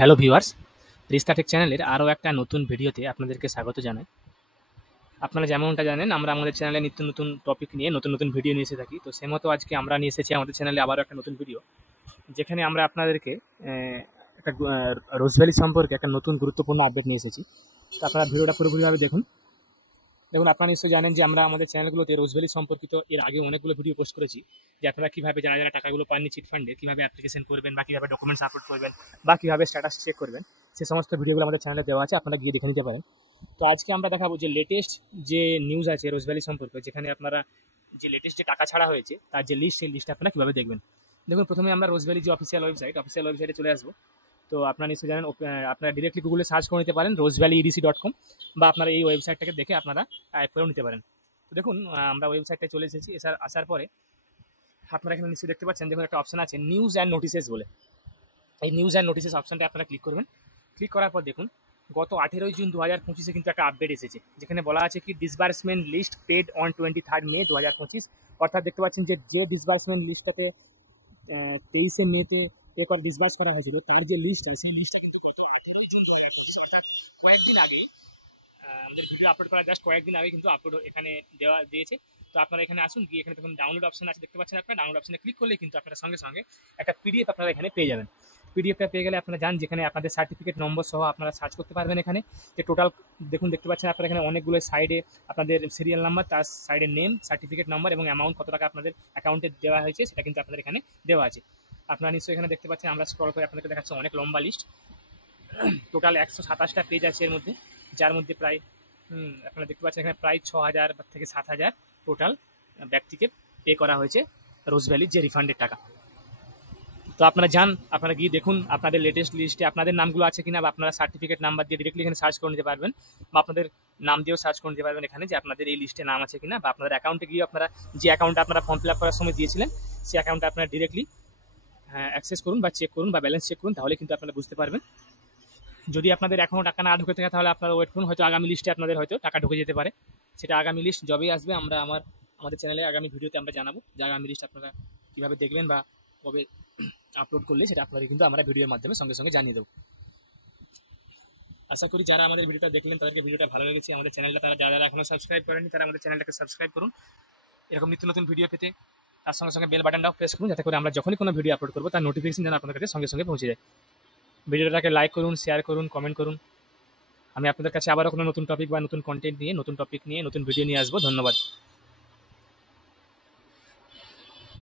Hello viewers, রিস্তা take চ্যানেলের আরও একটা নতুন ভিডিওতে আপনাদেরকে স্বাগত জানাই। আপনারা যেমনটা জানেন আমরা আমাদের চ্যানেলে নিত্য নতুন টপিক নিয়ে নতুন নতুন ভিডিও নিয়ে এসে থাকি। তো সেই মতো আজকে আমরা নিয়ে এসেছি আমাদের চ্যানেলে আবারও একটা নতুন ভিডিও, যেখানে আমরা আপনাদেরকে একটা রোজ ভ্যালি সম্পর্কে একটা নতুন গুরুত্বপূর্ণ আপডেট নিয়ে এসেছি। তো আপনারা ভিডিওটা পুরোপুরিভাবে দেখুন। আপনারা নিশ্চয়ই জানেন যে আমরা আমাদের চ্যানেলগুলোতে রোজ ভ্যালি সম্পর্কিত এর আগে অনেকগুলো ভিডিও পোস্ট করেছি, যে আপনারা কীভাবে যারা যারা টাকাগুলো পাননি চিট ফান্ডে কীভাবে অ্যাপ্লিকেশন করবেন বা কীভাবে ডকুমেন্টস আপলোড করবেন বা কীভাবে স্ট্যাটাস চেক করবেন, সে সমস্ত ভিডিওগুলো আমাদের চ্যানেলে দেওয়া আছে, আপনারা গিয়ে দেখে নিতে পারেন। তো আজকে আমরা দেখাবো যে লেটেস্ট যে নিউজ আছে রোজ ভ্যালি সম্পর্কে, যেখানে আপনারা যে লেটেস্ট যে টাকা ছাড়া হয়েছে তার যে লিস্ট, সেই লিস্টটা আপনারা কীভাবে দেখবেন। দেখুন, প্রথমে আমরা রোজ ভ্যালি যে অফিসিয়াল ওয়েবসাইটে চলে আসবো। তো আপনারা নিশ্চয়ই জানেন, আপনারা ডিরেক্টলি গুগলে সার্চ করে নিতে পারেন rozevalleyedc.com, বা আপনারা এই ওয়েবসাইটটাকে দেখে আপনারা টাইপ করেও নিতে পারেন। তো দেখুন, আমরা ওয়েবসাইটটায় চলে এসেছি। আসার পরে আপনারা এখানে নিশ্চয়ই দেখতে পাচ্ছেন, দেখুন একটা অপশন আছে নিউজ অ্যান্ড নোটিসেস বলে। এই নিউজ অ্যান্ড নোটিসেস অপশনটা আপনারা ক্লিক করবেন। ক্লিক করার পর দেখুন, গত 18 জুন 2025 কিন্তু একটা আপডেট এসেছে, যেখানে বলা আছে কি ডিসবার্সমেন্ট লিস্ট পেড অন 23 মে 2025। অর্থাৎ দেখতে পাচ্ছেন যে ডিসবার্সমেন্ট লিস্টটাতে 23 মেতে ডিসবার্স করা হয়েছিল, তার যে লিস্ট আছে সেই লিস্টটা কিন্তু গত 18 জুন 2025, অর্থাৎ কয়েকদিন আগেই, আমাদের ভিডিও আপলোড করা জাস্ট কয়েকদিন আগে কিন্তু আপলোড এখানে দিয়েছে। তো আপনারা এখানে আসুন, গিয়ে এখানে দেখুন ডাউনলোড অপশন আছে, দেখতে পাচ্ছেন আপনারা ডাউনলোড অপশনে ক্লিক করলে কিন্তু আপনারা সঙ্গে সঙ্গে একটা পিডিএফ আপনারা এখানে পেয়ে যাবেন। পিডিএফটা পেয়ে গেলে আপনারা যান, যেখানে আপনাদের সার্টিফিকেট নম্বর সহ আপনারা সার্চ করতে পারবেন। এখানে যে টোটাল দেখতে পাচ্ছেন আপনারা এখানে অনেকগুলো সাইডে আপনাদের সিরিয়াল নাম্বার, তার সাইডে নেম, সার্টিফিকেট নম্বর এবং অ্যামাউন্ট কত টাকা আপনাদের অ্যাকাউন্টে দেওয়া হয়েছে সেটা কিন্তু আপনাদের এখানে দেওয়া আছে। আপনারা নিশ্চয়ই এখানে দেখতে পাচ্ছেন, আমরা স্ক্রল করে আপনাদেরকে দেখাচ্ছি অনেক লম্বা লিস্ট। টোটাল 127টা পেজ আছে এর মধ্যে, যার মধ্যে প্রায় আপনারা দেখতে পাচ্ছেন এখানে প্রায় 6000 থেকে 7000 টোটাল ব্যক্তিকে পে করা হয়েছে রোজ ভ্যালির যে রিফান্ডের টাকা। তো আপনারা যান, আপনারা গিয়ে দেখুন আপনাদের লেটেস্ট লিস্টে আপনাদের নামগুলো আছে কিনা, বা আপনারা সার্টিফিকেট নাম্বার দিয়ে ডিরেক্টলি এখানে সার্চ করে নিতে পারবেন, বা আপনাদের নাম দিয়েও সার্চ করে নিতে পারবেন এখানে, যে আপনাদের এই লিস্টে নাম আছে কিনা, বা আপনাদের অ্যাকাউন্টে গিয়ে আপনারা যে অ্যাকাউন্টে আপনারা ফর্ম ফিল আপ করার সময় দিয়েছিলেন সেই অ্যাকাউন্টে আপনারা ডিরেক্টলি অ্যাক্সেস করুন বা চেক করুন বা ব্যালেন্স চেক করুন, তাহলে কিন্তু আপনারা বুঝতে পারবেন। যদি আপনাদের এখনও টাকা না ঢুকে থাকে তাহলে আপনারা ওয়েট করুন, হয়তো আগামী লিস্টে আপনাদের হয়তো টাকা ঢুকে যেতে পারে। সেটা আগামী লিস্ট যবেই আসবে আমরা আমাদের চ্যানেলে আগামী ভিডিওতে আমরা জানাবো যে আগামী লিস্ট আপনারা কীভাবে দেখবেন বা কবে আপলোড করলে সেটা আপনারা কিন্তু আমরা ভিডিওর মাধ্যমে সঙ্গে সঙ্গে জানিয়ে দেবো। আশা করি যারা আমাদের ভিডিওটা দেখলেন তাদেরকে ভিডিওটা ভালো লেগেছে। আমাদের চ্যানেলটা তারা যারা এখনও সাবস্ক্রাইব করেনি তারা আমাদের চ্যানেলটাকে সাবস্ক্রাইব করুন, এরকম নিত্য নতুন ভিডিও পেতে। তার সঙ্গে সঙ্গে বেল বাটনটাও প্রেস করুন, যাতে করে আমরা যখনই কোনো ভিডিও আপলোড করবো তার নোটিফিকেশন যেন আপনাদের কাছে সঙ্গে সঙ্গে পৌঁছে যায়। ভিডিওটাকে লাইক করুন, শেয়ার করুন, কমেন্ট করুন। আমি আপনাদের কাছে আবারও কোনো নতুন টপিক বা নতুন কন্টেন্ট নিয়ে নতুন টপিক নিয়ে নতুন ভিডিও নিয়ে আসবো। ধন্যবাদ।